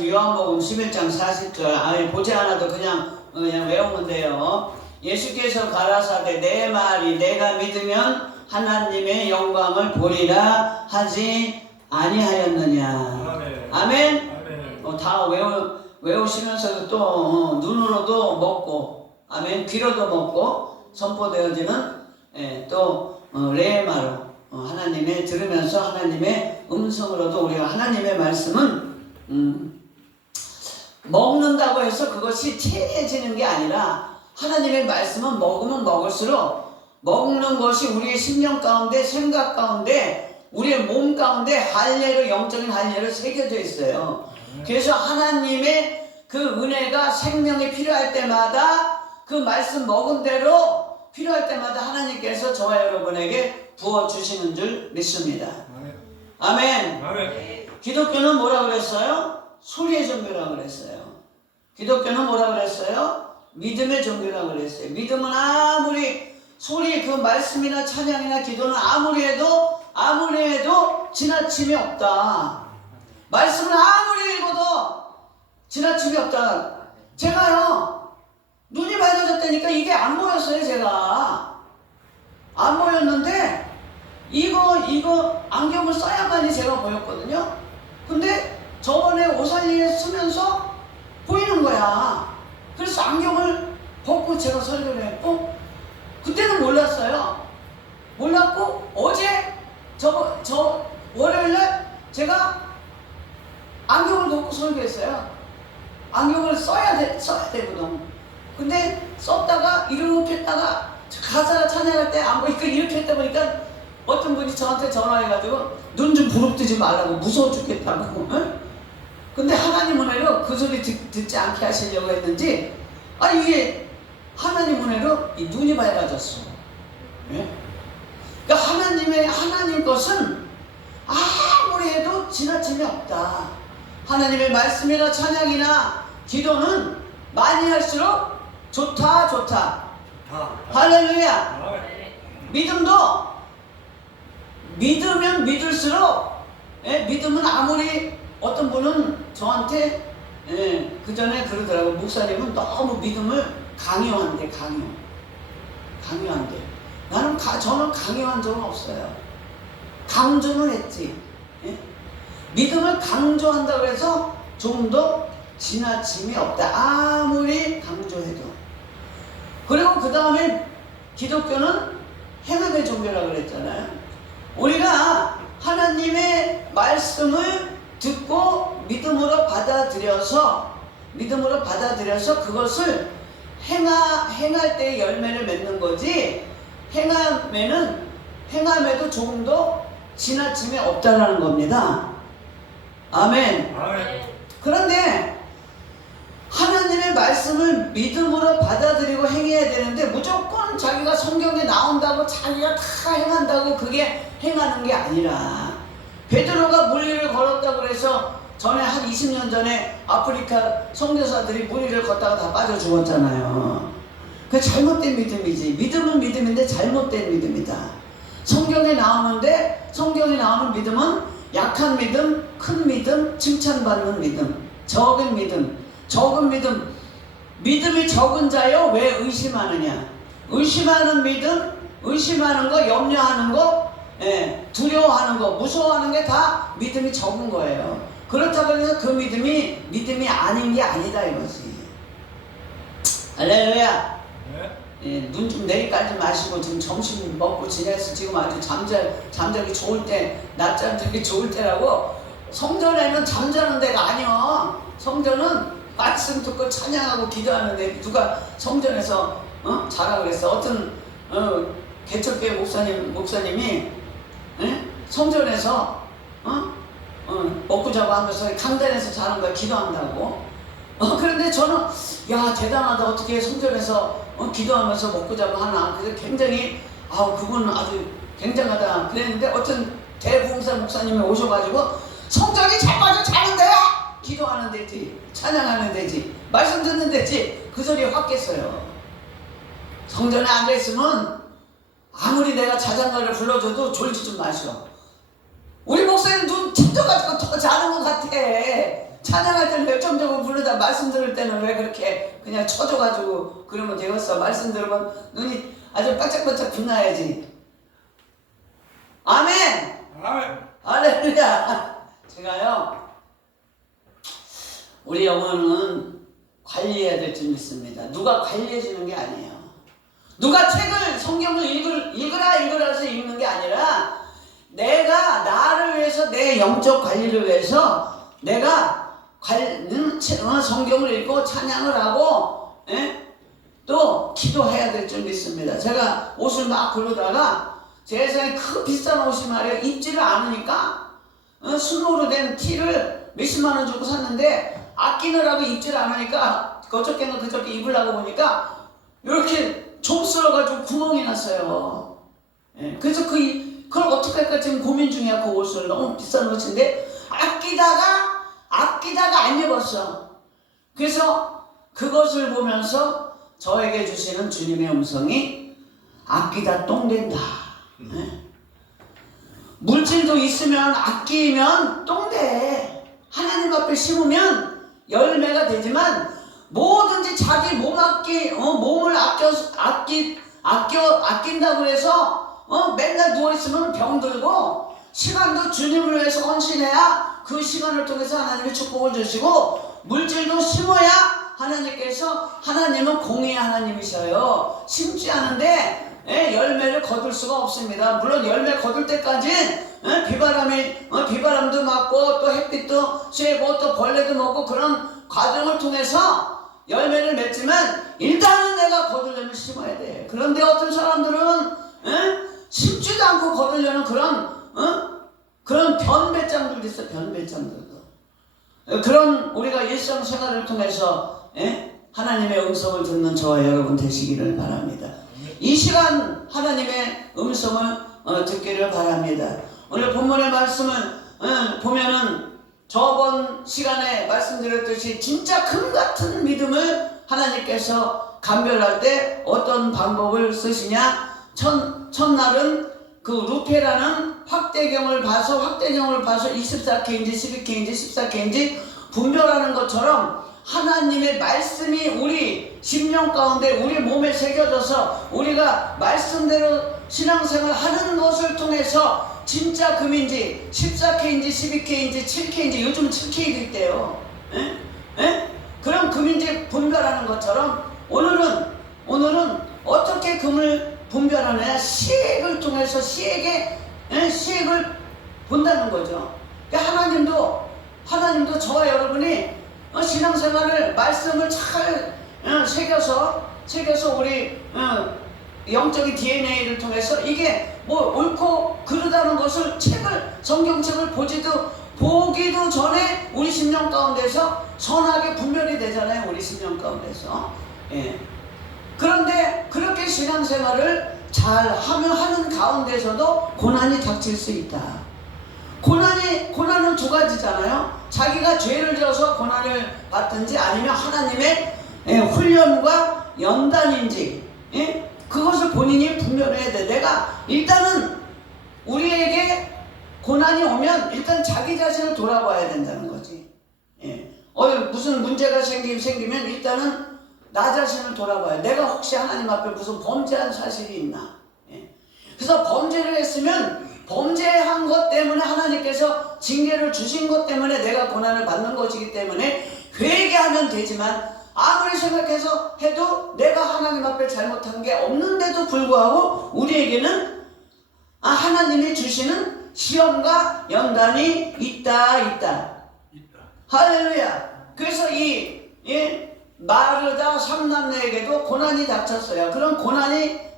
말씀 요한복음 11장 40절 보지 않아도 그냥 외우면 돼요. 예수께서 가라사대 내 말이 내가 믿으면 하나님의 영광을 보리라 하지 아니하였느냐. 아멘. 아멘. 아멘. 다 외우시면서도 또 눈으로도 먹고 아멘 귀로도 먹고 선포되어지는 또 레마로 하나님의 들으면서 하나님의 음성으로도 우리가 하나님의 말씀은 먹는다고 해서 그것이 체해지는 게 아니라 하나님의 말씀은 먹으면 먹을수록 먹는 것이 우리의 심령 가운데 생각 가운데 우리의 몸 가운데 할례로 영적인 할례로 새겨져 있어요. 그래서 하나님의 그 은혜가 생명이 필요할 때마다 그 말씀 먹은 대로 필요할 때마다 하나님께서 저와 여러분에게 부어주시는 줄 믿습니다. 아멘. 아멘. 기독교는 뭐라 그랬어요? 소리의 종교라고 그랬어요. 기독교는 뭐라 그랬어요? 믿음의 종교라고 그랬어요. 믿음은 아무리 소리 그 말씀이나 찬양이나 기도는 아무리 해도 지나침이 없다. 말씀은 아무리 읽어도 지나침이 없다. 제가요 눈이 밝아졌다니까 이게 안 보였어요. 제가 안 보였는데 이거 안경을 써야만이 제가 보였거든요. 근데 저번에 오살리에 쓰면서 보이는 거야. 그래서 안경을 벗고 제가 설교를 했고 그때는 몰랐어요. 몰랐고 어제 저 월요일날 제가 안경을 벗고 설교했어요. 안경을 써야 되거든. 근데 썼다가 이렇게 했다가 가사를 찬양할 때 안 보니까 이렇게 했다 보니까 어떤 분이 저한테 전화해가지고 눈 좀 부릅뜨지 말라고 무서워 죽겠다고. 응? 근데 하나님 은혜로 그 소리 듣지 않게 하시려고 했는지 이게 하나님 은혜로 이 눈이 밝아졌어. 예? 그러니까 하나님 것은 아무리 해도 지나침이 없다. 하나님의 말씀이나 찬양이나 기도는 많이 할수록 좋다. 할렐루야. 믿음도 믿으면 믿을수록 믿음은 아무리 어떤 분은 저한테 그 전에 그러더라고요. 목사님은 너무 믿음을 강요한대. 저는 강요한 적은 없어요. 강조는 했지. 믿음을 강조한다고 해서 좀 더 지나침이 없다. 아무리 강조해도. 그리고 그 다음에 기독교는 행함의 종교라고 그랬잖아요. 우리가 하나님의 말씀을 듣고 믿음으로 받아들여서 그것을 행할 때 열매를 맺는 거지. 행함에도 조금 더 지나침이 없다라는 겁니다. 아멘. 그런데 하나님의 말씀을 믿음으로 받아들이고 행해야 되는데 무조건 자기가 성경에 나온다고 자기가 다 행한다고 그게 행하는 게 아니라 베드로가 물 위를 걸었다고 해서 전에 한 20년 전에 아프리카 선교사들이 물 위를 걷다가 다 빠져 죽었잖아요. 그게 잘못된 믿음이지. 믿음은 믿음인데 잘못된 믿음이다. 성경에 나오는 믿음은 약한 믿음, 큰 믿음, 칭찬받는 믿음, 적은 믿음. 믿음이 적은 자여 왜 의심하느냐. 의심하는 믿음, 의심하는 거, 염려하는 거, 두려워하는 거, 무서워하는 게 다 믿음이 적은 거예요. 그렇다고 해서 그 믿음이 아닌 게 아니다 이거지. 할렐루야. 눈 좀 내리까지 마시고 지금 점심 먹고 지내서 지금 아주 잠자기 좋을 때, 낮잠 자기 좋을 때라고. 성전에는 잠자는 데가 아니야. 성전은 말씀 듣고 찬양하고 기도하는데 누가 성전에서 자라 그랬어. 어떤 개척교회 목사님이 성전에서 먹고 자고 하면서 강단에서 자는 거야. 기도한다고. 그런데 저는 대단하다. 어떻게 성전에서 기도하면서 먹고 자고 하나. 그래서 굉장히 그분은 아주 굉장하다 그랬는데 어떤 대부흥사 목사님이 오셔가지고 성전이 자빠져 자는 데야. 기도하는 데지, 찬양하는 데지, 말씀 듣는 데지. 그 소리에 확 깼어요. 성전에 앉아있으면 아무리 내가 자장가를 불러줘도 졸지 좀 마셔. 우리 목사님 눈 찢어가지고 더 자는 것 같아. 찬양할 때는 열정적으로 부르다 말씀 들을 때는 왜 그렇게 그냥 쳐줘가지고 그러면 되겠어. 말씀 들으면 눈이 아주 반짝반짝 빛나야지. 아멘. 할렐루야. 제가요, 우리 영혼은 관리해야 될 줄 믿습니다. 누가 관리해 주는 게 아니에요. 누가 책을 성경을 읽으라 해서 읽는 게 아니라 내가 나를 위해서 내 영적 관리를 위해서 내가 성경을 읽고 찬양을 하고 또 기도해야 될 줄 믿습니다. 제가 옷을 막 고르다가 세상에 그 비싼 옷이 말이야 입지를 않으니까 순으로 된 티를 몇십만 원 주고 zas는데 아끼느라고 입지를 않으니까 그저께는 그저께 입으려고 보니까 이렇게 좁스러가지고 구멍이 났어요. 그래서 그걸 어떻게 할까 지금 고민 중이야. 그 옷을 너무 비싼 옷인데 아끼다가 안 입었어. 그래서 그것을 보면서 저에게 주시는 주님의 음성이 아끼다 똥된다. 물질도 있으면 아끼면 똥돼. 하나님 앞에 심으면 열매가 되지만 뭐든지 자기 몸을 아낀다고 해서 맨날 누워있으면 병들고, 시간도 주님을 위해서 헌신해야 그 시간을 통해서 하나님이 축복을 주시고, 물질도 심어야 하나님은 공의의 하나님이셔요. 심지 않은데 열매를 거둘 수가 없습니다. 물론 열매 거둘 때까지 비바람도 맞고 또 햇빛도 쐬고 또 벌레도 먹고 그런 과정을 통해서 열매를 맺지만 일단은 내가 거두려면 심어야 돼. 그런데 어떤 사람들은 심지도 않고 거두려는 그런 변배짱들도 있어. 변배짱들도. 그런 우리가 일상생활을 통해서 하나님의 음성을 듣는 저와 여러분 되시기를 바랍니다. 이 시간 하나님의 음성을 듣기를 바랍니다. 오늘 본문의 말씀을 보면은 저번 시간에 말씀드렸듯이 진짜 금같은 믿음을 하나님께서 감별할 때 어떤 방법을 쓰시냐. 첫날은 그 루페라는 확대경을 봐서 24K인지 12K인지 14K인지 분별하는 것처럼 하나님의 말씀이 우리 심령 가운데 우리 몸에 새겨져서 우리가 말씀대로 신앙생활 하는 것을 통해서 진짜 금인지 14K인지 12K인지 7K인지 요즘은 7K도 있대요. 그런 금인지 분별하는 것처럼 오늘은 어떻게 금을 분별하느냐. 시액을 통해서 시액을 본다는 거죠. 그러니까 하나님도 저와 여러분이 신앙생활을 말씀을 잘 새겨서 우리 영적인 DNA를 통해서 이게 뭐 옳고 그르다는 것을 성경책을 보기도 전에 우리 심령 가운데서 선하게 분별이 되잖아요. 우리 심령 가운데서. 그런데 그렇게 신앙생활을 잘 하는 가운데서도 고난이 닥칠 수 있다. 고난은 두 가지잖아요. 자기가 죄를 지어서 고난을 받든지 아니면 하나님의 훈련과 연단인지 그것을 본인이 분별해야 돼. 내가 일단은 우리에게 고난이 오면 일단 자기 자신을 돌아봐야 된다는 거지. 무슨 문제가 생기면 일단은 나 자신을 돌아봐야. 내가 혹시 하나님 앞에 무슨 범죄한 사실이 있나. 그래서 범죄를 했으면 범죄한 것 때문에 하나님께서 징계를 주신 것 때문에 내가 고난을 받는 것이기 때문에 회개하면 되지만, 아무리 생각해서 해도 내가 하나님 앞에 잘못한 게 없는데도 불구하고 우리에게는 하나님이 주시는 시험과 연단이 있다. 할렐루야. 그래서 이 마르다 삼남매에게도 고난이 닥쳤어요. 그런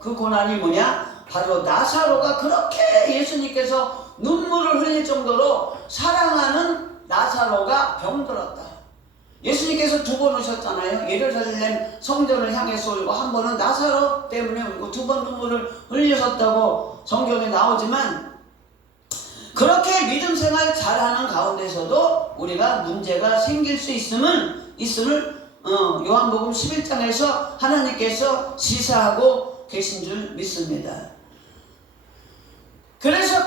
그 고난이 뭐냐? 바로 나사로가 그렇게 예수님께서 눈물을 흘릴 정도로 사랑하는 나사로가 병들었다. 예수님께서 2번 오셨잖아요. 예루살렘 성전을 향해서 울고, 한 번은 나사로 때문에 울고 2번 눈물을 흘리셨다고 성경에 나오지만, 그렇게 믿음 생활 잘하는 가운데서도 우리가 문제가 생길 수 있음을 요한복음 11장에서 하나님께서 시사하고 계신 줄 믿습니다. 그래서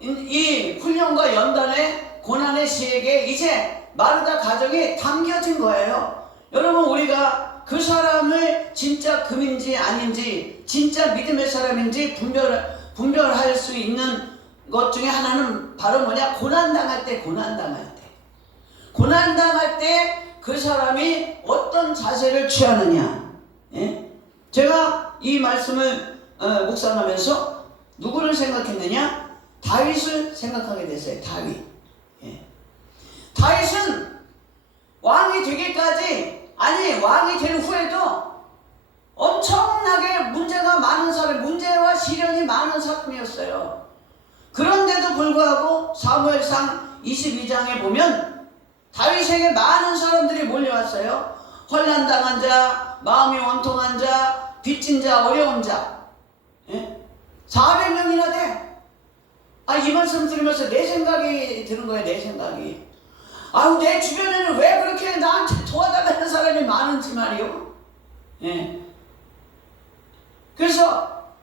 이 훈련과 연단의 고난의 시에게 이제 마르다 가정이 담겨진 거예요. 여러분, 우리가 그 사람을 진짜 금인지 아닌지, 진짜 믿음의 사람인지 분별할 수 있는 것 중에 하나는 바로 뭐냐? 고난당할 때. 고난당할 때 그 사람이 어떤 자세를 취하느냐. 예? 제가 이 말씀을 묵상하면서 누구를 생각했느냐? 다윗을 생각하게 됐어요. 다윗. 예. 다윗은 왕이 되기까지, 아니 왕이 된 후에도 엄청나게 문제가 많은 사람, 문제와 시련이 많은 사람이었어요. 그런데도 불구하고 사무엘상 22장에 보면 다윗에게 많은 사람들이 몰려왔어요. 환난당한 자, 마음이 원통한 자, 빚진 자, 어려운 자. 예? 400명이나 돼. 이 말씀 들으면서 내 생각이 드는 거예요. 내 생각이. 내 주변에는 왜 그렇게 나한테 도와달라는 사람이 많은지 말이요. 예. 그래서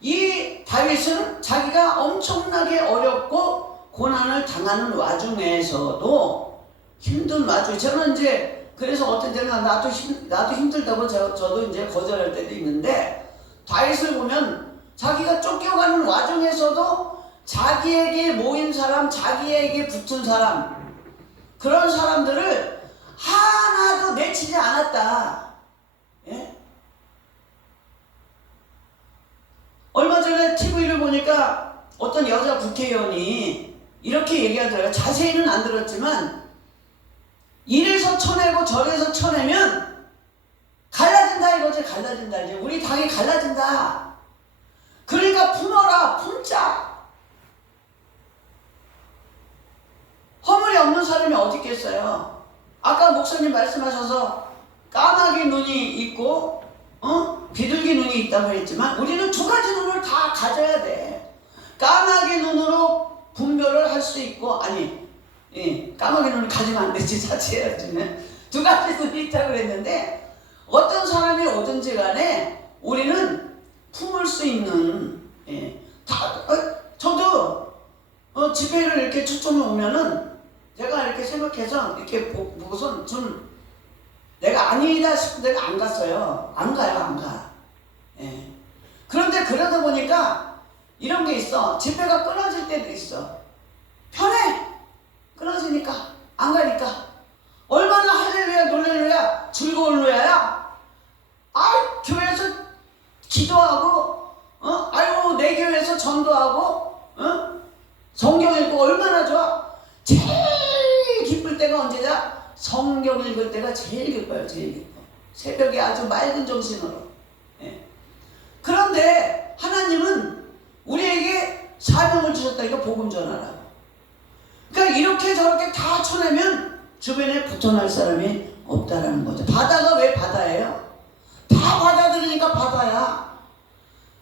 이 다윗은 자기가 엄청나게 어렵고 고난을 당하는 와중에서도, 힘든 와중에, 저는 이제 그래서 어떤 때는 나도 힘들다고 저도 이제 거절할 때도 있는데, 다윗을 보면 자기가 쫓겨가는 와중에서도 자기에게 모인 사람, 자기에게 붙은 사람, 그런 사람들을 하나도 내치지 않았다. 예? 얼마 전에 TV를 보니까 어떤 여자 국회의원이 이렇게 얘기하더라고요. 자세히는 안 들었지만, 이래서 쳐내고 저래서 쳐내면 갈라진다 이거지. 갈라진다. 이제 우리 당이 갈라진다. 그러니까 품어라, 품자. 허물이 없는 사람이 어디 있겠어요. 아까 목사님 말씀하셔서 까마귀 눈이 있고 비둘기 눈이 있다고 했지만, 우리는 두 가지 눈을 다 가져야 돼. 까마귀 눈으로 분별을 할 수 있고, 까마귀 눈을 가지면 안 되지. 자체해야지. 두 가지 눈이 있다고 그랬는데, 어떤 사람이 오든지 간에 우리는 품을 수 있는, 저도 집회를 이렇게 초청해 오면은 제가 이렇게 생각해서 이렇게 보고선 좀 내가 아니다 싶은 데가 안 갔어요. 안 가. 예. 그런데 그러다 보니까 이런 게 있어. 집회가 끊어질 때도 있어. 편해. 끊어지니까 안 가니까. 얼마나 할렐루야, 놀렐루야, 즐거운 루야야. 교회에서 기도하고, 내 교회에서 전도하고, 성경 읽고 얼마나 좋아. 제일 기쁠 때가 언제냐? 성경 읽을 때가 제일 기뻐요. 제일 기뻐. 새벽에 아주 맑은 정신으로. 예. 그런데 하나님은 우리에게 사명을 주셨다. 이거 복음 전하라고. 그러니까 이렇게 저렇게 다 쳐내면 주변에 붙어날 사람이 없다라는 거죠. 바다가 왜 바다예요? 다 받아들이니까 바다야.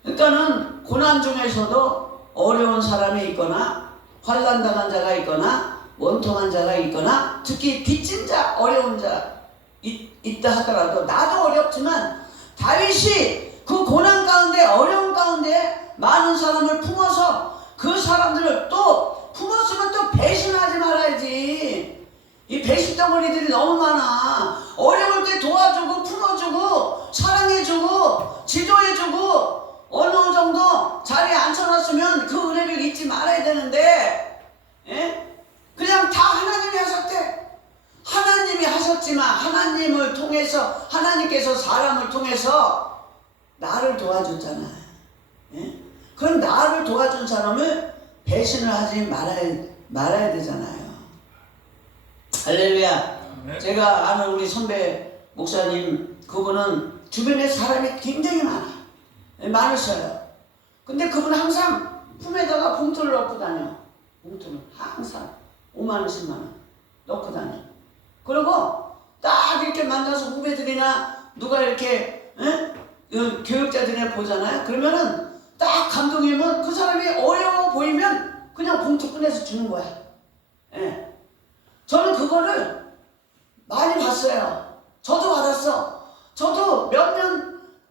그러니까는 고난 중에서도 어려운 사람이 있거나, 환난당한 자가 있거나, 원통한 자가 있거나, 특히 빚진 자, 어려운 자 있다 하더라도, 나도 어렵지만 다윗이 그 고난 가운데, 어려운 가운데 많은 사람을 품어서 그 사람들을 또 품었으면 또 배신하지 말아야지. 이 배신 덩어리들이 너무 많아. 어려울 때 도와주고 품어주고 사랑해주고 지도해주고 어느 정도 자리에 앉혀놨으면 그 은혜를 잊지 말아야 되는데, 그냥 다 하나님이 하셨대. 하나님이 하셨지만 하나님을 통해서, 하나님께서 사람을 통해서 나를 도와줬잖아. 그럼 나를 도와준 사람을 배신을 하지 말아야 되잖아요. 할렐루야. 제가 아는 우리 선배 목사님, 그분은 주변에 사람이 굉장히 많으셔요. 근데 그분은 항상 품에다가 봉투를 넣고 다녀. 봉투를 항상 5만 원, 10만 원 넣고 다녀. 그리고 딱 이렇게 만나서 후배들이나 누가 이렇게 교육자들이나 보잖아요. 그러면은 딱 감동이면 그 사람이 어려워 보이면 그냥 봉투 꺼내서 주는 거야. 저는 그거를 많이 봤어요. 저도 받았어. 저도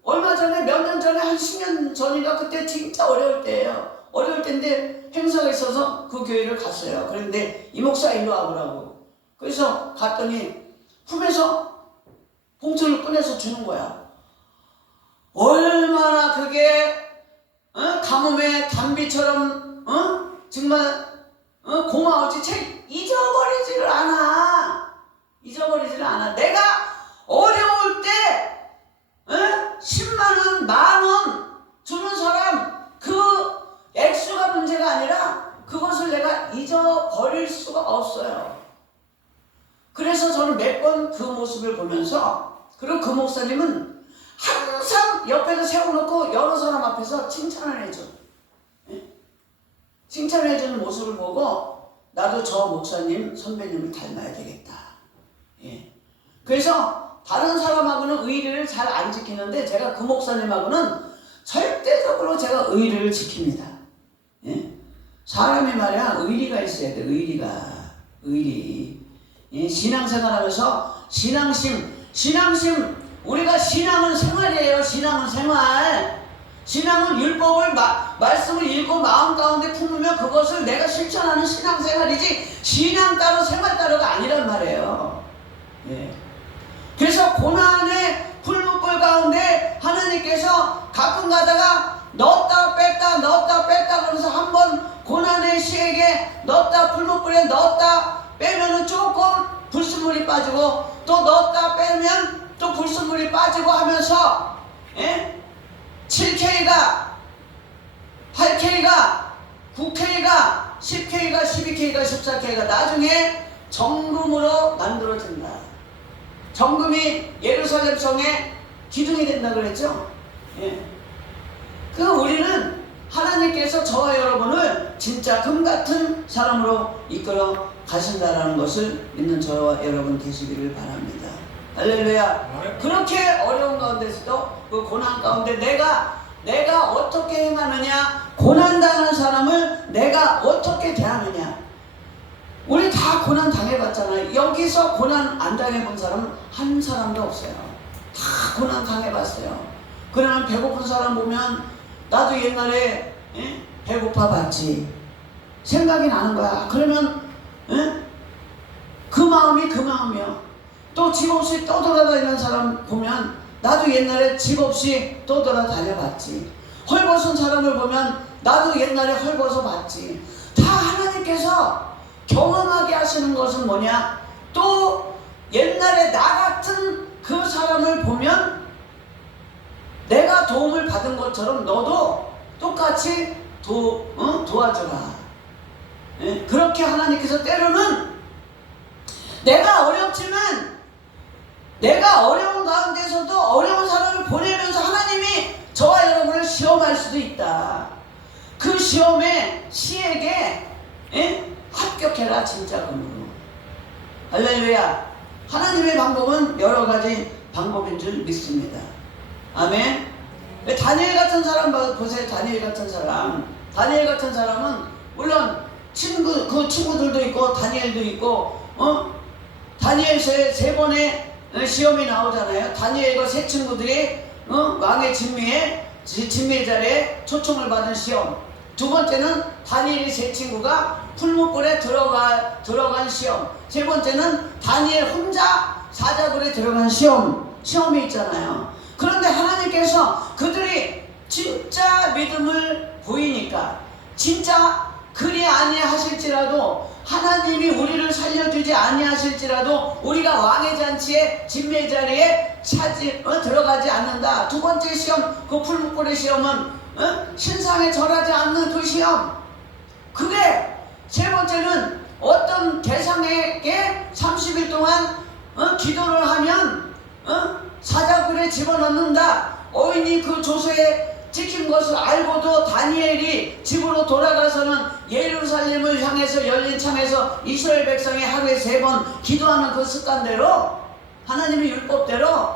얼마 전에, 몇 년 전에, 한 10년 전인가, 그때 진짜 어려울 때예요. 어려울 때인데 행사가 있어서 그 교회를 갔어요. 그런데 이 목사 일로 와보라고. 그래서 갔더니 품에서 봉투를 꺼내서 주는 거야. 얼마나 그게 가뭄의 단비처럼 정말 고마울지 잊어버리지를 않아. 잊어버리지를 않아. 내가 어려울 때 10만원, 만원 주는 사람 그 액수가 문제가 아니라 그것을 내가 잊어버릴 수가 없어요. 그래서 저는 몇 번 그 모습을 보면서, 그리고 그 목사님은 항상 옆에서 세워놓고 여러 사람 앞에서 칭찬을 해줘. 칭찬을 해주는 모습을 보고 나도 저 목사님 선배님을 닮아야 되겠다. 그래서 다른 사람하고는 의리를 잘 안 지키는데 제가 그 목사님하고는 절대적으로 제가 의리를 지킵니다. 사람이 말이야 의리가 있어야 돼. 의리. 신앙생활하면서 신앙심, 우리가 신앙은 생활이에요. 신앙은 생활. 신앙은 율법을 말씀을 읽고 마음 가운데 품으며 그것을 내가 실천하는 신앙생활이지, 신앙 따로 생활 따로가 아니란 말이에요. 그래서 고난의 풀무불 가운데 하나님께서 가끔 가다가 넣었다 뺐다 그러면서 한번 고난의 시에게 넣었다 풀무불에 넣었다 빼면은 조금 불순물이 빠지고, 또 넣었다 빼면 또 불순물이 빠지고 하면서 7K가 8K가 9K가 10K가 12K가 14K가 나중에 정금으로 만들어진다. 정금이 예루살렘 성의 기둥이 된다 그랬죠. 우리는 하나님께서 저와 여러분을 진짜 금 같은 사람으로 이끌어 가신다라는 것을 믿는 저와 여러분 되시기를 바랍니다. 할렐루야. 그렇게 어려운 가운데서도 그 고난 가운데 내가 어떻게 행하느냐, 고난당하는 사람을 내가 어떻게 대하느냐. 우리 다 고난 당해봤잖아요. 여기서 고난 안 당해본 사람은 한 사람도 없어요. 다 고난 당해봤어요. 그러나 배고픈 사람 보면 나도 옛날에 배고파 봤지 생각이 나는 거야. 그러면 그 마음이 그 마음이요. 또 집 없이 떠돌아다니는 사람 보면 나도 옛날에 집 없이 떠돌아다녀봤지. 헐벗은 사람을 보면 나도 옛날에 헐벗어 봤지. 다 하나님께서 경험하게 하시는 것은 뭐냐? 또 옛날에 나 같은 그 사람을 보면 내가 도움을 받은 것처럼 너도 똑같이 도와주라. 그렇게 하나님께서 때로는 내가 어렵지만 내가 어려운 가운데서도 어려운 사람을 보내면서 하나님이 저와 여러분을 시험할 수도 있다. 그 시험에 시에게 합격해라 진짜금으로. 할렐루야. 하나님의 방법은 여러 가지 방법인 줄 믿습니다. 아멘. 다니엘 같은 사람 보세요. 다니엘 같은 사람은 물론 그 친구들도 있고 다니엘도 있고 다니엘 세 번의 시험이 나오잖아요. 다니엘과 세 친구들이 왕의 진미의 자리에 초청을 받은 시험. 두 번째는 다니엘의 세 친구가 풀무불에 들어간 시험. 세 번째는 다니엘 혼자 사자굴에 들어간 시험이 있잖아요. 그런데 하나님께서 그들이 진짜 믿음을 보이니까, 진짜 그리 아니하실지라도, 하나님이 우리를 살려주지 아니하실지라도 우리가 왕의 잔치에 진미의 자리에 들어가지 않는다. 두 번째 시험, 그 풀무불의 시험은 신상에 절하지 않는 그 시험. 그게 세 번째는 어떤 대상에게 30일 동안 기도를 하면 사자굴에 집어넣는다. 어인이 그 조서에 찍힌 것을 알고도 다니엘이 집으로 돌아가서는 예루살렘을 향해서 열린 창에서 이스라엘 백성이 하루에 3번 기도하는 그 습관대로, 하나님의 율법대로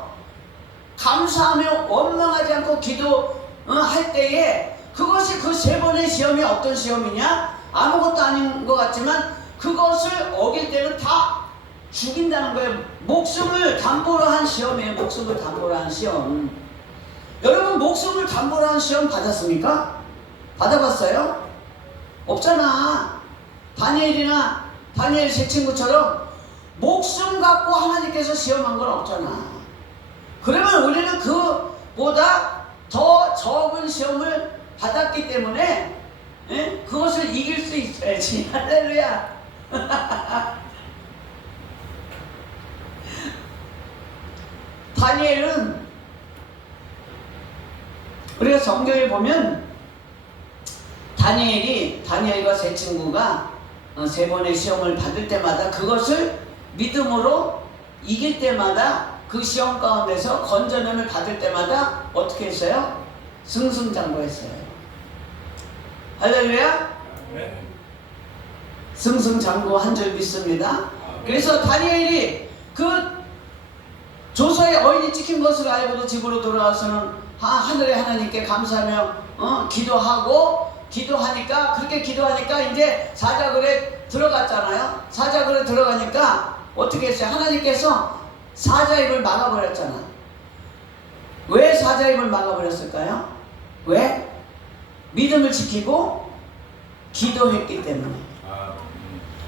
감사하며 원망하지 않고 기도할 때에 그것이 그 3번의 시험이 어떤 시험이냐? 아무것도 아닌 것 같지만 그것을 어길 때는 다 죽인다는 거예요. 목숨을 담보로 한 시험이에요. 목숨을 담보로 한 시험. 여러분 목숨을 담보로 한 시험 받았습니까? 받아봤어요? 없잖아. 다니엘 제 친구처럼 목숨 갖고 하나님께서 시험한 건 없잖아. 그러면 우리는 그보다 더 적은 시험을 받았기 때문에 그것을 이길 수 있어야지. 할렐루야. 다니엘은 우리가 성경에 보면 다니엘과 세 친구가 세 번의 시험을 받을 때마다 그것을 믿음으로 이길 때마다 그 시험 가운데서 건전함을 받을 때마다 어떻게 했어요? 승승장구했어요. 할렐루야. 승승장구한 줄 믿습니다. 그래서 다니엘이 그 조서에 어인이 찍힌 것을 알고도 집으로 돌아와서는 하늘의 하나님께 감사하며 기도하니까 그렇게 기도하니까 이제 사자굴에 들어갔잖아요. 사자굴에 들어가니까 어떻게 했어요? 하나님께서 사자 입을 막아버렸잖아. 왜 사자 입을 막아버렸을까요? 왜? 믿음을 지키고 기도했기 때문에.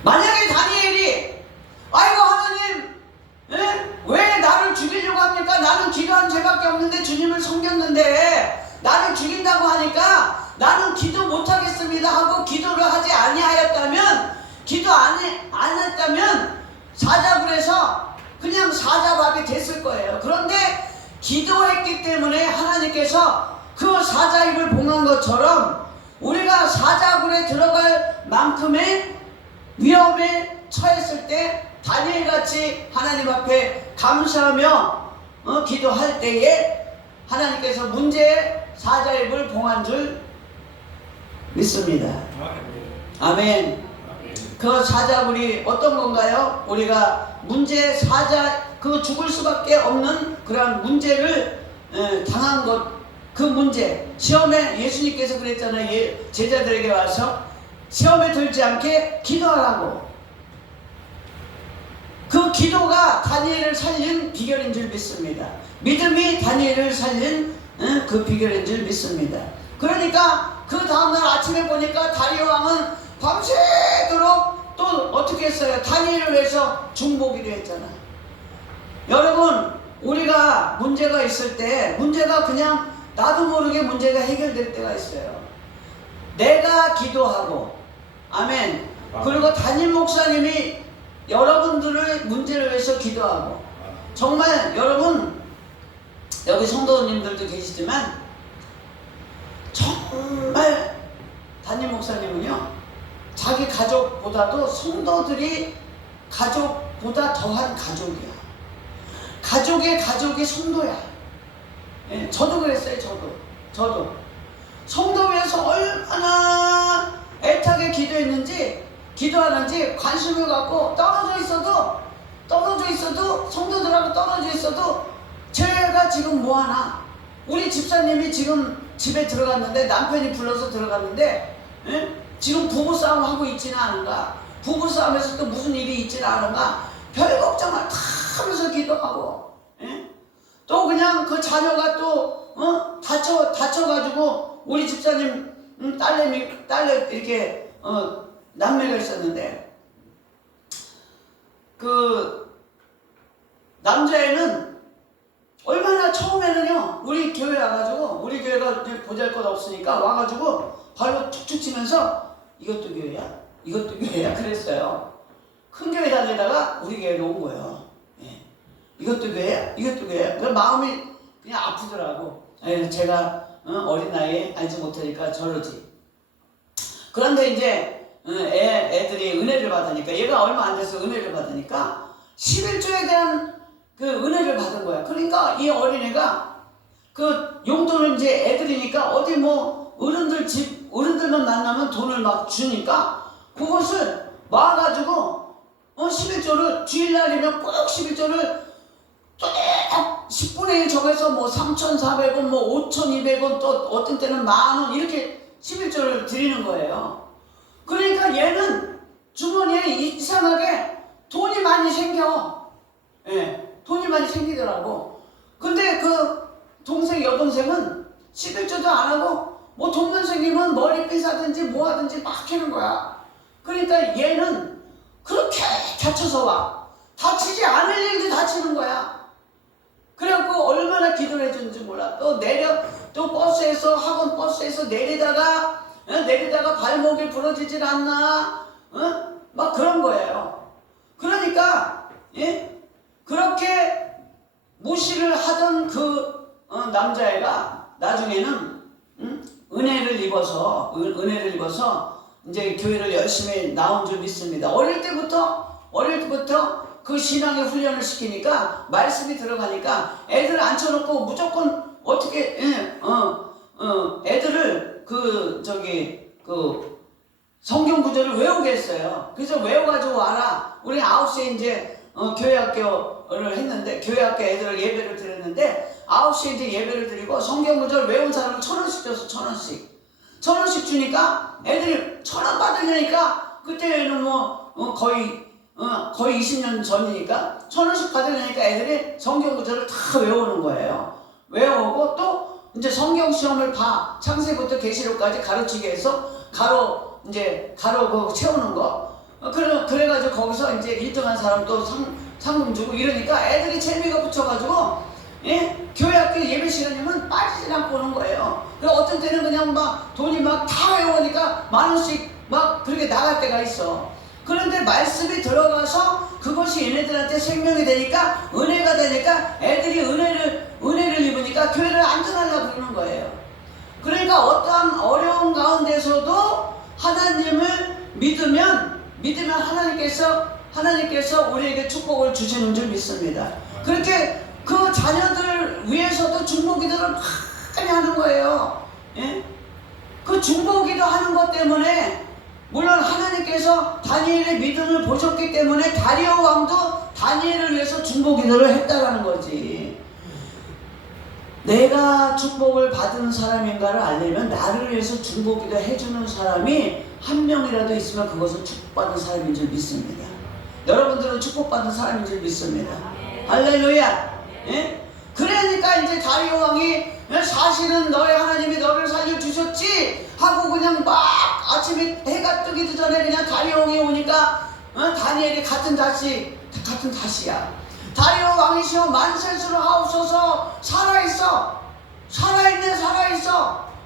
만약에 다니엘이 아이고 하나님 왜 나를 죽이려고 합니까? 나는 기도한 죄밖에 없는데 주님을 섬겼는데 나를 죽인다고 하니까 나는 기도 못하겠습니다 하고 기도를 하지 아니하였다면, 기도 안 했다면 사자굴에서 그냥 사자밥이 됐을 거예요. 그런데 기도했기 때문에 하나님께서 그 사자 입을 봉한 것처럼 우리가 사자굴에 들어갈 만큼의 위험에 처했을 때 다니엘같이 하나님 앞에 감사하며 기도할 때에 하나님께서 문제의 사자 입을 봉한 줄 믿습니다. 아멘. 그 사자굴이 어떤 건가요? 우리가 문제 그 죽을 수밖에 없는 그런 문제를 당한 것, 그 문제 시험에 예수님께서 그랬잖아요. 제자들에게 와서 시험에 들지 않게 기도하라고. 그 기도가 다니엘을 살린 비결인 줄 믿습니다. 믿음이 다니엘을 살린 그 비결인 줄 믿습니다. 그러니까 그 다음날 아침에 보니까 다리오 왕은 밤새도록 또 어떻게 했어요? 다니엘을 위해서 중보기도 했잖아요. 여러분, 우리가 문제가 있을 때 문제가 그냥 나도 모르게 문제가 해결될 때가 있어요. 내가 기도하고, 아멘. 그리고 담임 목사님이 여러분들의 문제를 위해서 기도하고, 정말 여러분 여기 성도님들도 계시지만 정말 담임 목사님은요 자기 가족보다도 성도들이 가족보다 더한 가족이야. 가족의 가족이 성도야. 예, 저도 그랬어요. 저도 성도 위해서 얼마나 애타게 기도하는지 관심을 갖고 떨어져 있어도 성도들하고 떨어져 있어도 제가 지금 뭐하나, 우리 집사님이 지금 집에 들어갔는데 남편이 불러서 들어갔는데 지금 부부싸움 하고 있지는 않은가, 부부싸움에서 또 무슨 일이 있지는 않은가, 별 걱정을 다 하면서 기도하고, 또 그냥 그 자녀가 또 다쳐가지고 우리 집사님 딸내 이렇게 남매가 있었는데 그 남자애는 얼마나 처음에는요 우리 교회 와가지고, 우리 교회가 보잘것 없으니까 와가지고 발로 툭툭 치면서 이것도 교회야 그랬어요. 큰 교회 다니다가 우리 교회로 온 거예요. 예. 이것도 교회야. 그 마음이 그냥 아프더라고. 예, 제가 어린 나이에 알지 못하니까 저러지. 그런데 이제 애들이 은혜를 받으니까, 얘가 얼마 안 돼서 은혜를 받으니까 11조에 대한 그 은혜를 받은 거야. 그러니까 이 어린애가 그 용돈을 이제 애들이니까 어디 뭐 어른들만 만나면 돈을 막 주니까 그것을 모아가지고 11조를 주일날이면 꼭 11조를 또 10분의 1 적어서 뭐 3,400원 뭐 5,200원 또 어떤 때는 10,000원 이렇게 11조를 드리는 거예요. 그러니까 얘는 주머니에 이상하게 돈이 많이 생겨. 예, 돈이 많이 생기더라고. 근데 그 여동생은 11조도 안 하고 뭐 돈만 생기면 머리빗 사든지 뭐 하든지 막 하는 거야. 그러니까 얘는 그렇게 다쳐서 와. 다치지 않을 일도 다치는 거야. 그래갖고 얼마나 기도를 해주는지 몰라. 또 버스에서, 학원 버스에서 내리다가 발목이 부러지질 않나? 막 그런 거예요. 그러니까, 예? 그렇게 무시를 하던 그 남자애가 나중에는, 은혜를 입어서 이제 교회를 열심히 나온 줄 믿습니다. 어릴 때부터 그 신앙의 훈련을 시키니까 말씀이 들어가니까 애들 앉혀놓고 무조건 어떻게 애들을 그 성경 구절을 외우게 했어요. 그래서 외워가지고 와라. 우리 9시에 이제 교회학교를 했는데 교회학교 애들을 예배를 드렸는데 9시에 이제 예배를 드리고 성경 구절 외운 사람은 1,000원씩 줬어. 1,000원씩 주니까 애들이 1,000원 받으려니까 그때는 거의 20년 전이니까 1,000원씩 받으려니까 애들이 성경 구절을 다 외우는 거예요. 외우고 또 이제 성경 시험을 봐. 창세부터 계시록까지 가르치게 해서 가로 채우는 거. 그래가지고 거기서 이제 1등한 사람도 상금 주고 이러니까 애들이 재미가 붙여가지고 교회 학교 예배 시간이면 빠지질 않고 오는 거예요. 그리고 어떤 때는 그냥 막 돈이 막 다 외우니까 10,000원씩 막 그렇게 나갈 때가 있어. 그런데 말씀이 들어가서 그것이 얘네들한테 생명이 되니까 은혜가 되니까 애들이 은혜를 입으니까 교회를 안전하려고 그러는 거예요. 그러니까 어떠한 어려운 가운데서도 하나님을 믿으면 하나님께서 우리에게 축복을 주시는 줄 믿습니다. 그렇게 그 자녀들 위해서도 중보기도를 많이 하는 거예요. 예? 그 중보기도 하는 것 때문에 물론 하나님께서 다니엘의 믿음을 보셨기 때문에 다리오 왕도 다니엘을 위해서 중보기도를 했다라는 거지. 내가 축복을 받은 사람인가를 알려면 나를 위해서 중보기도 해주는 사람이 한 명이라도 있으면 그것은 축복받은 사람인 줄 믿습니다. 여러분들은 축복받은 사람인 줄 믿습니다. 할렐루야. 예? 그러니까 이제 다리오 왕이 사실은 너의 하나님이 너를 살려주셨지 하고 그냥 막 아침에 해가 뜨기도 전에 그냥 다리오 왕이 오니까 다니엘이 같은 다시야. 다리오 왕이시여 만세수로 하옵소서.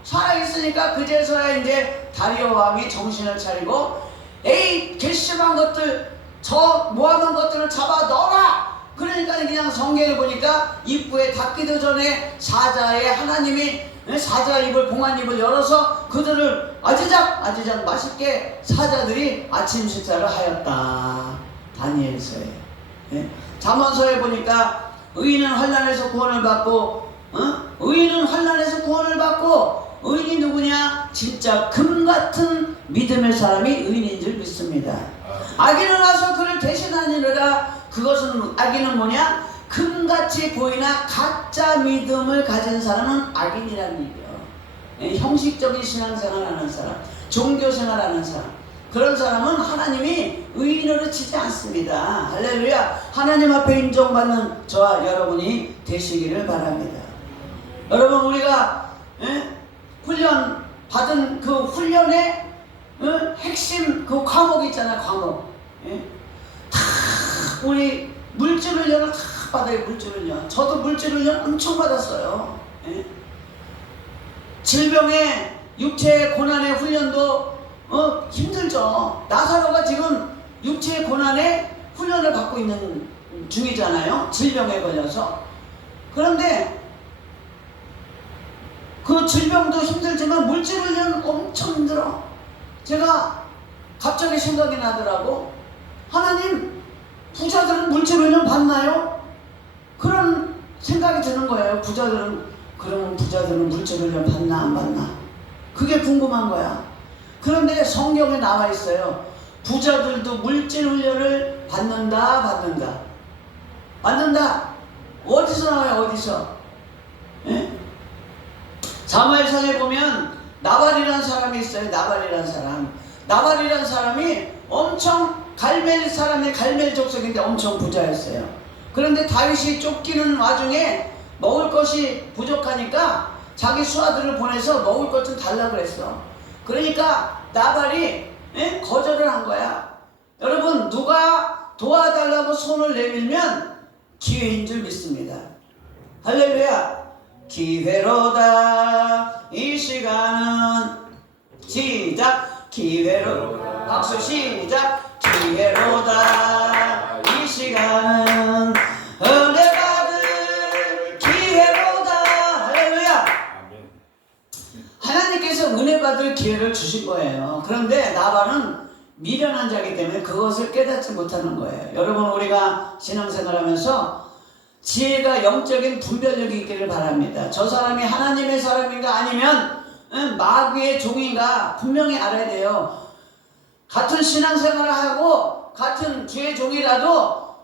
살아있으니까 그제서야 이제 다리오 왕이 정신을 차리고 괘씸한 것들 저 모함한 것들을 잡아 넣어라. 그러니까 그냥 성경을 보니까 입구에 닫기도 전에 사자의 하나님이 사자 입을 봉한 입을 열어서 그들을 아지작 맛있게 사자들이 아침 식사를 하였다. 다니엘서에. 예? 잠언서에 보니까 의인은 환난에서 구원을 받고 의인이 누구냐? 진짜 금같은 믿음의 사람이 의인인 줄 믿습니다. 악인을 와서 그를 대신하니라. 그것은 악인은 뭐냐? 금같이 보이나 가짜 믿음을 가진 사람은 악인이라는 얘기예요. 형식적인 신앙생활하는 사람, 종교생활하는 사람, 그런 사람은 하나님이 의인으로 치지 않습니다. 할렐루야. 하나님 앞에 인정받는 저와 여러분이 되시기를 바랍니다. 여러분 우리가 훈련 받은 그 훈련의 핵심 그 과목이 있잖아요. 과목. 다 우리 물질훈련을 다 받아요. 물질훈련. 저도 물질훈련 엄청 받았어요. 질병의 육체의 고난의 훈련도 힘들죠. 나사로가 지금 육체의 고난의 훈련을 받고 있는 중이잖아요. 질병에 걸려서. 그런데 그 질병도 힘들지만 물질훈련 엄청 힘들어. 제가 갑자기 생각이 나더라고. 하나님, 부자들은 물질훈련 받나요? 그런 생각이 드는 거예요. 그러면 부자들은 물질훈련 받나 안 받나? 그게 궁금한 거야. 그런데 성경에 나와 있어요. 부자들도 물질훈련을 받는다. 어디서 나와요? 어디서? 예? 사무엘상에 보면 나발이라는 사람이 있어요. 나발이라는 사람이 엄청 갈멜 족속인데 엄청 부자였어요. 그런데 다윗이 쫓기는 와중에 먹을 것이 부족하니까 자기 수하들을 보내서 먹을 것 좀 달라 그랬어. 그러니까 나발이 거절을 한 거야. 여러분, 누가 도와달라고 손을 내밀면 기회인 줄 믿습니다. 할렐루야. 기회로다 이 시간은 시작. 기회로 박수 시작. 기회로다 이 시간은 은혜 받을 기회로다. 할렐루야. 하나님께서 은혜 받을 기회를 주신 거예요. 그런데 나발은 미련한 자이기 때문에 그것을 깨닫지 못하는 거예요. 여러분, 우리가 신앙생활하면서 지혜가 영적인 분별력이 있기를 바랍니다. 저 사람이 하나님의 사람인가 아니면 마귀의 종인가 분명히 알아야 돼요. 같은 신앙생활을 하고 같은 주의 종이라도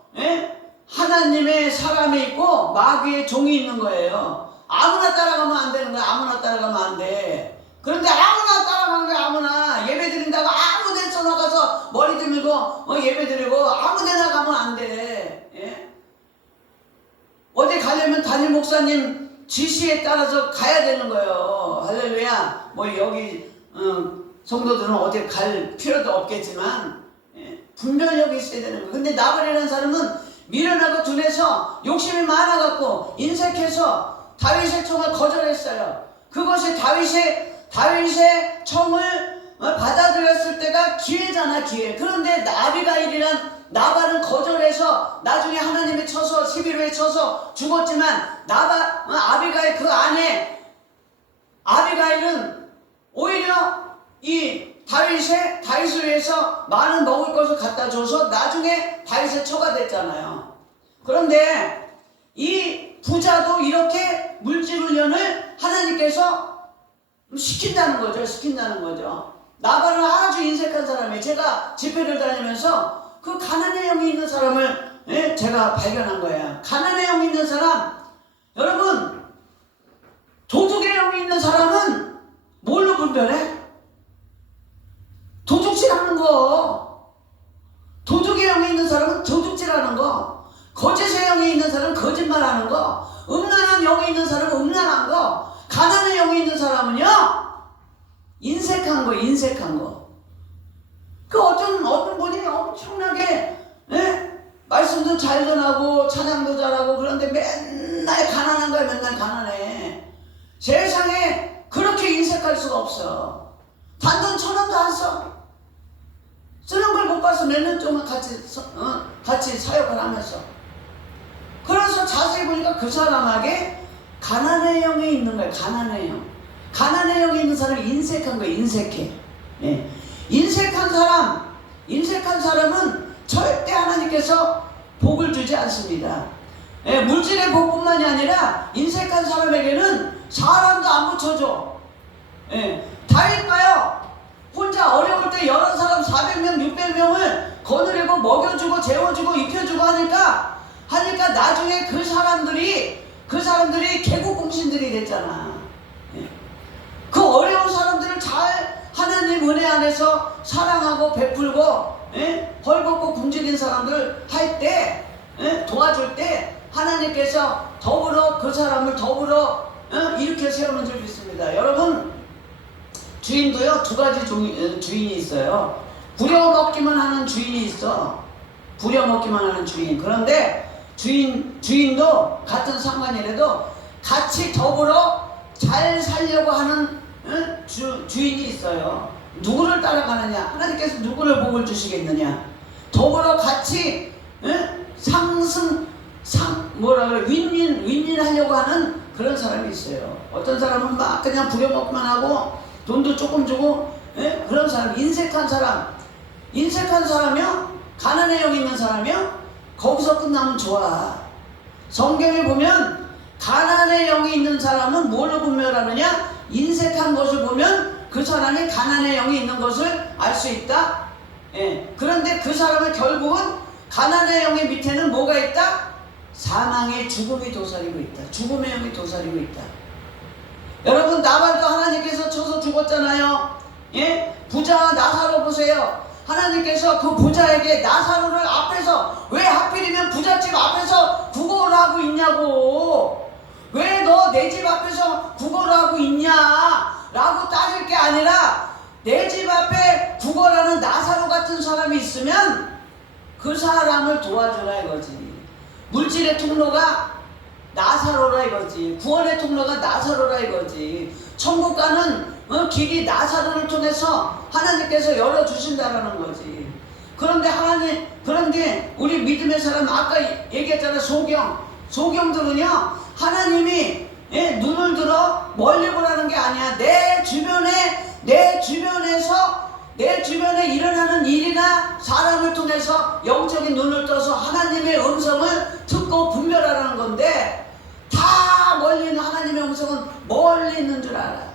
하나님의 사람이 있고 마귀의 종이 있는 거예요. 아무나 따라가면 안 되는 거야. 아무나 따라가면 안 돼. 그런데 아무나 따라가는 거야. 아무나 예배 드린다고 아무 데서나 가서 머리 들고 예배 드리고 아무 데나 가면 안 돼. 어디 가려면 담임 목사님 지시에 따라서 가야 되는 거예요. 할렐루야. 여기 성도들은 어디 갈 필요도 없겠지만 분별력이 있어야 되는 거예요. 근데 나발이라는 사람은 미련하고 둔해서 욕심이 많아갖고 인색해서 다윗의 청을 거절했어요. 그것이 다윗의 청을 받아들였을 때가 기회잖아, 기회. 그런데 아비가일이란 나발은 거절해서 나중에 하나님이 쳐서 11호에 쳐서 죽었지만 아비가일 그 안에 아비가일은 오히려 이 다윗을 위해서 많은 먹을 것을 갖다 줘서 나중에 다윗의 처가 됐잖아요. 그런데 이 부자도 이렇게 물질훈련을 하나님께서 시킨다는 거죠. 나발은 아주 인색한 사람이에요. 제가 집회를 다니면서 그 가난의 영이 있는 사람을 제가 발견한 거예요. 가난의 영이 있는 사람, 여러분, 도둑의 영이 있는 사람은 뭘로 분별해? 도둑질하는 거. 도둑의 영이 있는 사람은 도둑질하는 거. 거짓의 영이 있는 사람은 거짓말하는 거. 음란한 영이 있는 사람은 음란한 거. 가난의 영이 있는 사람은요, 인색한 거. 그 어떤 분이 엄청나게 말씀도 잘 전하고 찬양도 잘하고 그런데 맨날 가난한 거야. 맨날 가난해. 세상에 그렇게 인색할 수가 없어. 단돈 1,000원도 안 써. 쓰는 걸 못 봐서 몇 년 동안 같이 사역을 하면서. 그래서 자세히 보니까 그 사람에게 가난의 영이 있는 거예요. 가난의 영. 가난의 영이 있는 사람이 인색한 거예요. 인색해. 인색한 사람은 절대 하나님께서 복을 주지 않습니다. 물질의 복뿐만이 아니라 인색한 사람에게는 사람도 안 붙여줘. 다윗가요, 혼자 어려울 때 여러 사람 400명, 600명을 거느리고 먹여주고 재워주고 입혀주고 하니까 나중에 그 사람들이 개국공신들이 됐잖아. 그 어려운 사람들을 잘 하나님 은혜 안에서 사랑하고 베풀고 벌벗고 굶주린 사람들 할 때 도와줄 때 하나님께서 더불어 그 사람을 일으켜 세우는 줄 믿습니다. 여러분, 주인도요 2가지 주인이 있어요. 부려먹기만 하는 주인이 있어. 부려먹기만 하는 주인. 그런데 주인도 같은 상관이라도 같이 더불어 잘 살려고 하는 주인이 있어요. 누구를 따라가느냐? 하나님께서 누구를 복을 주시겠느냐? 더불어 같이 윈윈 하려고 하는 그런 사람이 있어요. 어떤 사람은 막 그냥 부려먹기만 하고 돈도 조금 주고 그런 사람, 인색한 사람이요, 가난의 영 있는 사람이요, 거기서 끝나면 좋아. 성경에 보면 가난의 영이 있는 사람은 뭘로 분별하느냐? 인색한 것을 보면 그 사람이 가난의 영이 있는 것을 알 수 있다. 그런데 그 사람의 결국은 가난의 영의 밑에는 뭐가 있다? 사망의 죽음이 도사리고 있다. 죽음의 영이 도사리고 있다. 여러분, 나발도 하나님께서 쳐서 죽었잖아요. 부자 나사로 보세요. 하나님께서 그 부자에게 나사로를 앞에서, 왜 하필이면 부잣집 앞에서 구걸을 하고 있냐고. 왜 너 내 집 앞에서 구걸을 하고 있냐? 라고 따질 게 아니라 내 집 앞에 구걸하는 나사로 같은 사람이 있으면 그 사람을 도와주라 이거지. 물질의 통로가 나사로라 이거지. 구원의 통로가 나사로라 이거지. 천국 가는 길이 나사로를 통해서 하나님께서 열어주신다라는 거지. 그런데 우리 믿음의 사람, 아까 얘기했잖아, 소경들은요, 하나님이 눈을 들어 멀리 보라는 게 아니야. 내 주변에 일어나는 일이나 사람을 통해서 영적인 눈을 떠서 하나님의 음성을 듣고 분별하라는 건데, 다 멀리 있는 하나님의 음성은 멀리 있는 줄 알아.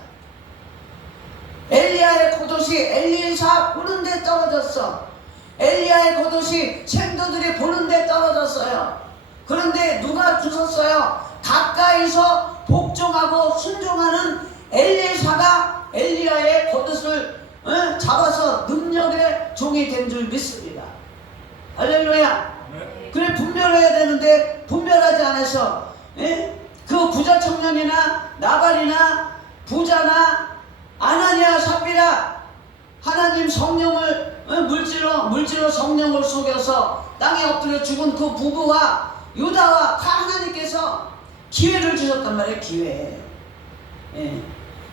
엘리야의 겉옷이 엘리사 보는 데 떨어졌어. 엘리야의 겉옷이 생도들이 보는 데 떨어졌어요. 그런데 누가 주셨어요? 가까이서 복종하고 순종하는 엘리사가 엘리야의 겉옷을 잡아서 능력의 종이 된 줄 믿습니다. 할렐루야. 그래, 분별해야 되는데 분별하지 않아서 그 부자 청년이나 나발이나 부자나 아나니아 삽비라 하나님 성령을 물질로 성령을 속여서 땅에 엎드려 죽은 그 부부와 유다와 하나님께서 기회를 주셨단 말이에요. 기회.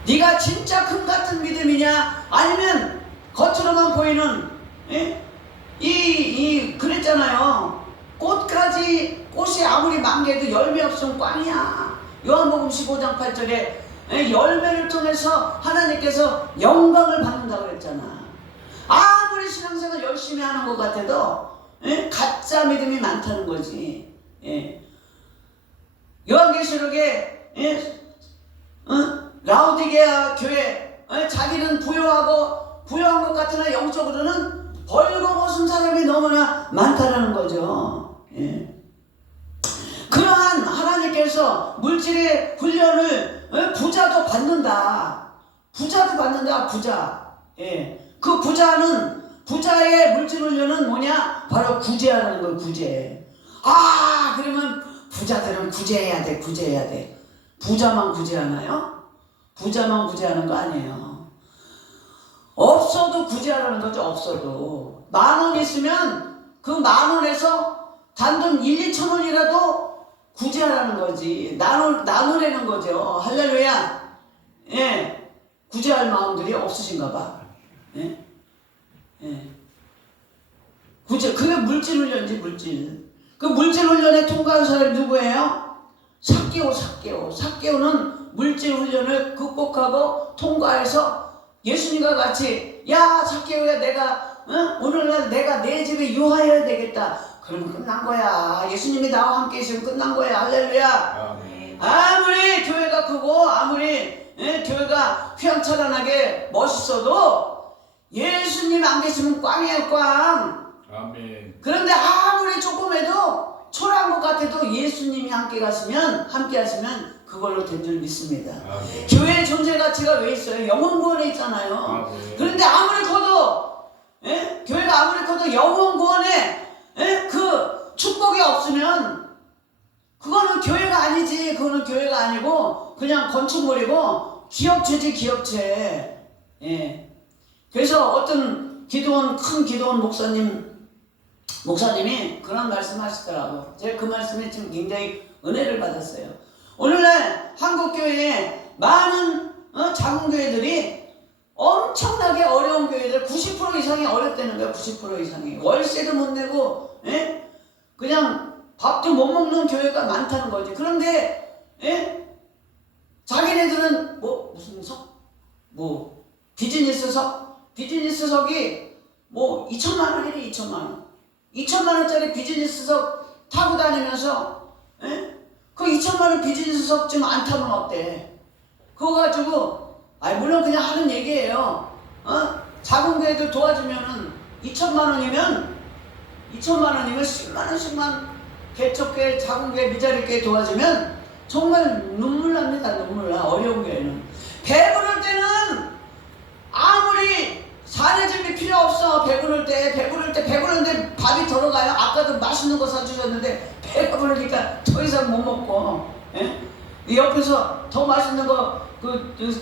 네가 진짜 금 같은 믿음이냐, 아니면 겉으로만 보이는 그랬잖아요. 꽃이 아무리 만개도 열매 없으면 꽝이야. 요한복음 15장 8절에 열매를 통해서 하나님께서 영광을 받는다고 그랬잖아. 아무리 신앙생활 열심히 하는 것 같아도 가짜 믿음이 많다는 거지. 요한계시록에 라오디게아 교회, 자기는 부유한 것 같으나 영적으로는 벌거벗은 사람이 너무나 많다는 거죠. 그러한 하나님께서 물질의 훈련을 부자도 받는다. 부자. 그 부자의 물질 훈련은 뭐냐? 바로 구제하는 거예요. 구제. 그러면 부자들은 구제해야 돼. 부자만 구제하나요? 부자만 구제하는 거 아니에요. 없어도 구제하라는 거죠. 없어도 10,000원 있으면 그 10,000원에서 단돈 1-2,000원이라도 구제하라는 거지. 나누라는 거죠. 할렐루야. 구제할 마음들이 없으신가 봐. 구제, 그게 물질 훈련이지. 물질. 그 물질 훈련에 통과한 사람이 누구예요? 삭개오는 물질 훈련을 극복하고 통과해서 예수님과 같이, 야 삭개오야, 내가 오늘날 내가 내 집에 유하여야 되겠다. 그러면 끝난 거야. 예수님이 나와 함께 있으면 끝난 거야. 할렐루야. 아무리 교회가 크고 아무리 교회가 휘황찬란하게 멋있어도 예수님 안 계시면 꽝이에요. 꽝. 아멘. 그런데 아무리 조금해도 초라한 것 같아도 예수님이 함께 하시면 그걸로 된 줄 믿습니다. 아멘. 교회의 존재 가치가 왜 있어요? 영혼 구원에 있잖아요. 아멘. 그런데 아무리 커도 교회가 아무리 커도 영혼 구원에 그 축복이 없으면 그거는 교회가 아니지. 그거는 교회가 아니고 그냥 건축물이고 기업체지, 기업체. 그래서 어떤 큰 기도원 목사님이 그런 말씀 하시더라고. 제가 그 말씀에 지금 굉장히 은혜를 받았어요. 오늘날 한국교회에 많은 작은 교회들이 엄청나게 어려운 교회들, 90% 이상이 어렵다는 거예요. 90% 이상이 월세도 못 내고 그냥 밥도 못 먹는 교회가 많다는 거지. 그런데 자기네들은 무슨 석? 비즈니스석이 2천만 원이래. 2천만 원짜리 비즈니스석 타고 다니면서 그 2천만 원 비즈니스석 좀 안 타면 어때? 그거 가지고 물론 그냥 하는 얘기예요. 작은 교회들 도와주면은 2천만 원이면 10만 원씩만 개척교회, 작은 교회, 미자리 교회 도와주면 정말 눈물 납니다. 눈물 나. 어려운 교회는 배부를 때는 아무리 사내 준비 필요 없어. 배부른데 밥이 들어가요. 아까도 맛있는 거 사주셨는데 배가 부르니까 더 이상 못 먹고 이 옆에서 더 맛있는 거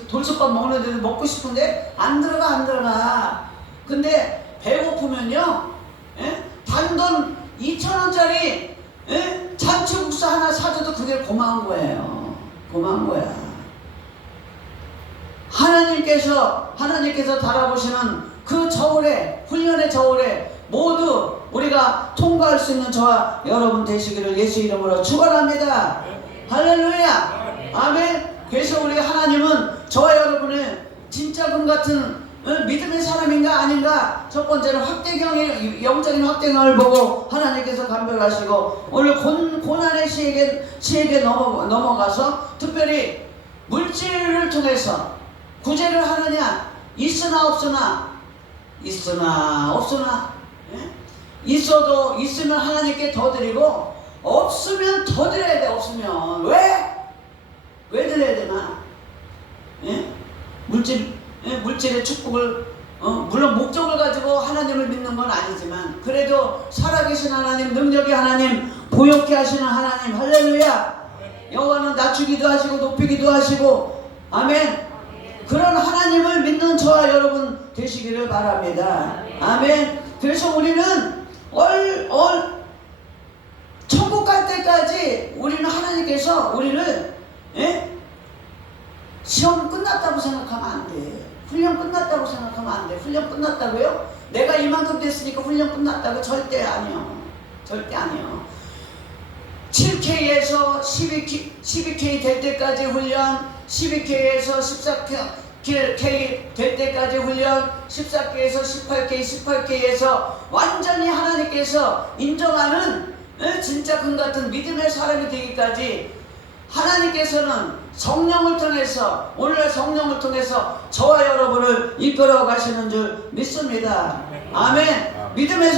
돌솥밥 먹는데도 먹고 싶은데 안 들어가. 근데 배고프면요, 단돈 2,000원짜리 잔치국수 하나 사줘도 그게 고마운 거예요. 고마운 거야. 하나님께서 달아보시는 그 저울에, 훈련의 저울에 모두 우리가 통과할 수 있는 저와 여러분 되시기를 예수 이름으로 축원합니다. 할렐루야. 아멘. 그래서 우리 하나님은 저와 여러분의 진짜 금 같은 믿음의 사람인가 아닌가, 첫 번째는 영적인 확대경을 보고 하나님께서 감별하시고, 오늘 고난의 시에게 넘어가서 특별히 물질을 통해서 구제를 하느냐, 있으나 없으나, 있으면 하나님께 더 드리고, 없으면 더 드려야 돼. 없으면 왜 드려야 되나? 물질의 축복을, 물론 목적을 가지고 하나님을 믿는 건 아니지만, 그래도 살아계신 하나님, 능력의 하나님, 보혈케 하시는 하나님, 할렐루야. 여호와는 낮추기도 하시고 높이기도 하시고, 아멘. 그런 하나님을 믿는 저와 여러분 되시기를 바랍니다. 아멘. 그래서 우리는 천국 갈 때까지 우리는 하나님께서 우리를 시험 끝났다고 생각하면 안 돼. 훈련 끝났다고 생각하면 안 돼. 훈련 끝났다고요? 내가 이만큼 됐으니까 훈련 끝났다고? 절대 아니요. 절대 아니요. 7K에서 12K 될 때까지 훈련, 12K에서 14K 될 때까지 훈련, 14K에서 18K에서 완전히 하나님께서 인정하는 진짜 금같은 믿음의 사람이 되기까지 하나님께서는 성령을 통해서, 오늘날 성령을 통해서 저와 여러분을 이끌어 가시는 줄 믿습니다. 아멘. 믿음의